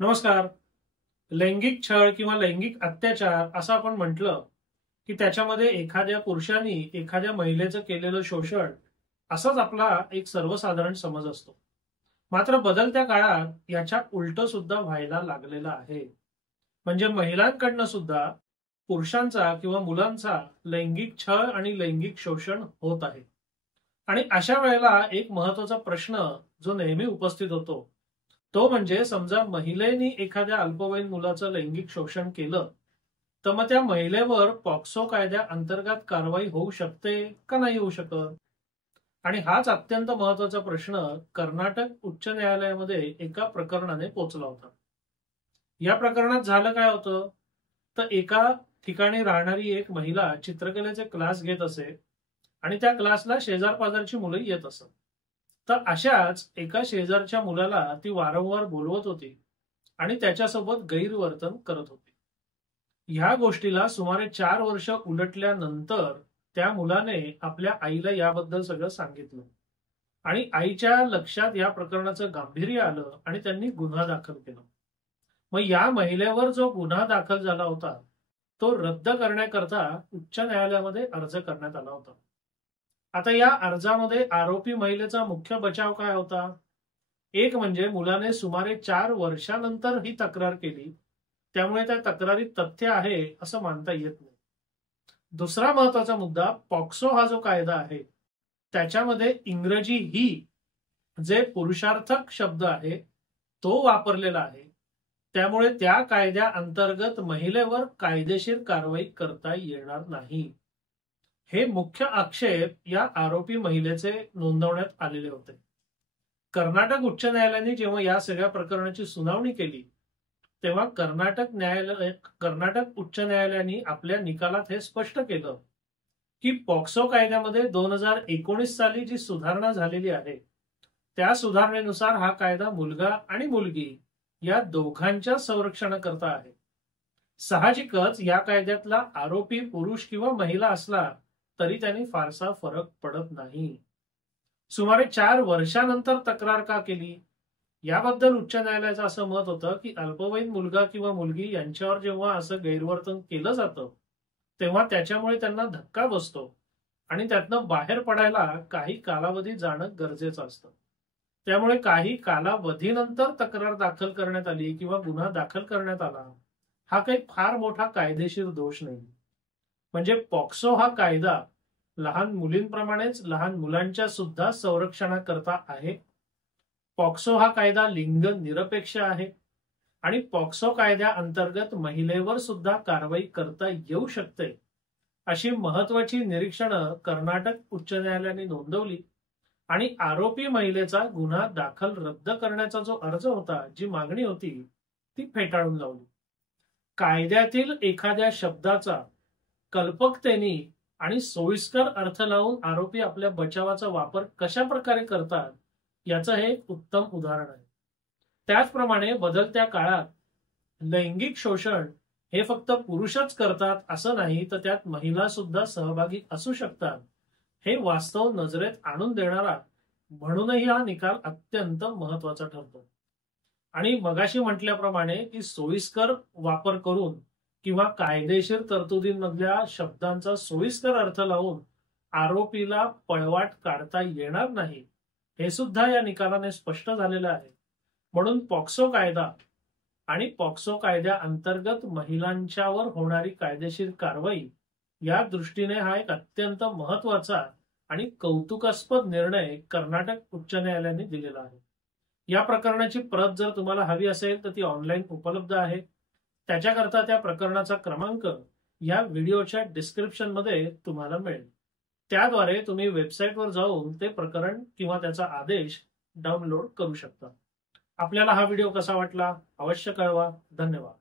नमस्कार. लैंगिक छळ किंवा लैंगिक अत्याचार असं आपण म्हटलं की त्याच्यामध्ये एखाद्या पुरुषाने एखाद्या महिलेचं केलेलं शोषण असाच आपला एक सर्वसाधारण समज असतो. मात्र बदलत्या काळात याच्या उलट सुद्धा व्हायला लागलेलं आहे. म्हणजे महिलांकडनं सुद्धा पुरुषांचा किंवा मुलांचा लैंगिक छळ आणि लैंगिक शोषण होत आहे. आणि अशा वेळेला एक महत्वाचा प्रश्न जो नेहमी उपस्थित होतो तो म्हणजे समजा महिलेने एखाद्या अल्पवयीन मुलाचं लैंगिक शोषण केलं तर मग त्या महिलेवर पॉक्सो कायद्या अंतर्गत कारवाई होऊ शकते का नाही होऊ शकत. आणि हाच अत्यंत महत्वाचा प्रश्न कर्नाटक उच्च न्यायालयामध्ये एका प्रकरणाने पोचला होता. या प्रकरणात झालं काय होतं तर एका ठिकाणी राहणारी एक महिला चित्रकलेचे क्लास घेत असे आणि त्या क्लासला शेजार पाजारची मुलं येत असत. तर अशाच एका शेजारच्या मुलाला ती वारंवार बोलवत होती आणि त्याच्यासोबत गैरवर्तन करत होती. ह्या गोष्टीला सुमारे 4 वर्ष उलटल्यानंतर त्या मुलाने आपल्या आईला याबद्दल सगळं सांगितलं आणि आईच्या लक्षात या प्रकरणाचं गांभीर्य आलं आणि त्यांनी गुन्हा दाखल केला. मग या महिलेवर जो गुन्हा दाखल झाला होता तो रद्द करण्याकरता उच्च न्यायालयामध्ये अर्ज करण्यात आला होता. आता या अर्जामध्ये आरोपी महिलेचा मुख्य बचाव काय होता. एक म्हणजे मुलाने सुमारे 4 वर्षानंतर ही तक्रार केली त्यामुळे त्या तक्रारीत तथ्य आहे असं मानता येत नाही. दुसरा महत्वाचा मुद्दा पॉक्सो हा जो कायदा आहे त्याच्यामध्ये इंग्रजी ही जे पुरुषार्थक शब्द आहे तो वापरलेला आहे. त्यामुळे त्या कायद्या अंतर्गत महिलेवर कायदेशीर कारवाई करता येणार नाही. हे मुख्य आक्षेप या आरोपी महिलेचे नोंदवण्यात आलेले होते. कर्नाटक उच्च न्यायालयाने जेव्हा या सगळ्या प्रकरणाची सुनावणी केली तेव्हा कर्नाटक उच्च न्यायालयाने आपल्या निकालात हे स्पष्ट केलं की पॉक्सो कायद्यामध्ये 2019 साली जी सुधारणा झालेली आहे त्या सुधारणेनुसार हा कायदा मुलगा आणि मुलगी या दोघांच्या संरक्षणाकरता आहे. साहजिकच या कायद्यातला आरोपी पुरुष किंवा महिला असला तरी त्यांनी फारसा फरक पडत नाही. सुमारे 4 वर्षानंतर तक्रार का केली याबद्दल उच्च न्यायालयाचं असं मत होतं की अल्पवयीन मुलगा किंवा मुलगी यांच्यावर जेव्हा असं गैरवर्तन केलं जातं तेव्हा त्याच्यामुळे त्यांना धक्का बसतो आणि त्यातनं बाहेर पडायला काही कालावधी जाणं गरजेचं असतं. त्यामुळे काही कालावधीनंतर तक्रार दाखल करण्यात आली किंवा गुन्हा दाखल करण्यात आला हा काही फार मोठा कायदेशीर दोष नाही. म्हणजे पॉक्सो हा कायदा लहान मुलींप्रमाणेच लहान मुलांच्या सुद्धा संरक्षणाकरता आहे. पॉक्सो हा कायदा लिंग निरपेक्ष आहे आणि पॉक्सो कायद्या अंतर्गत महिलेवर सुद्धा कारवाई करता येऊ शकते अशी महत्वाची निरीक्षणं कर्नाटक उच्च न्यायालयाने नोंदवली आणि आरोपी महिलेचा गुन्हा दाखल रद्द करण्याचा जो अर्ज होता जी मागणी होती ती फेटाळून लावली. कायद्यातील एखाद्या शब्दाचा कल्पकतेने आणि सोयीस्कर अर्थ लावून आरोपी आपल्या बचावाचा वापर कशा प्रकारे करतात याचं हे एक उत्तम उदाहरण आहे. त्याचप्रमाणे बदलत्या काळात लैंगिक शोषण हे फक्त पुरुषच करतात असं नाही तर त्यात महिला सुद्धा सहभागी असू शकतात हे वास्तव नजरेत आणून देणारा म्हणूनही हा निकाल अत्यंत महत्वाचा ठरतो. आणि मगाशी म्हटल्याप्रमाणे की सोयीस्कर वापर करून किंवा कायदेशीर तरतुदींमधल्या शब्दांचा सोयीस्कर अर्थ लावून आरोपीला पळवाट काढता येणार नाही हे सुद्धा या निकालाने स्पष्ट झालेलं आहे. म्हणून पॉक्सो कायदा आणि पॉक्सो कायद्या अंतर्गत महिलांच्यावर होणारी कायदेशीर कारवाई या दृष्टीने हा एक अत्यंत महत्वाचा आणि कौतुकास्पद निर्णय कर्नाटक उच्च न्यायालयाने दिलेला आहे. या प्रकरणाची प्रत जर तुम्हाला हवी असेल तर ती ऑनलाईन उपलब्ध आहे. त्याच्याकरता त्या प्रकरणाचा क्रमांक या व्हिडिओच्या डिस्क्रिप्शन मध्ये तुम्हाला मिळेल. त्याद्वारे तुम्ही वेबसाईटवर जाऊन ते प्रकरण किंवा त्याचा आदेश डाउनलोड करू शकता. आपल्याला हा व्हिडिओ कसा वाटला अवश्य कळवा. धन्यवाद.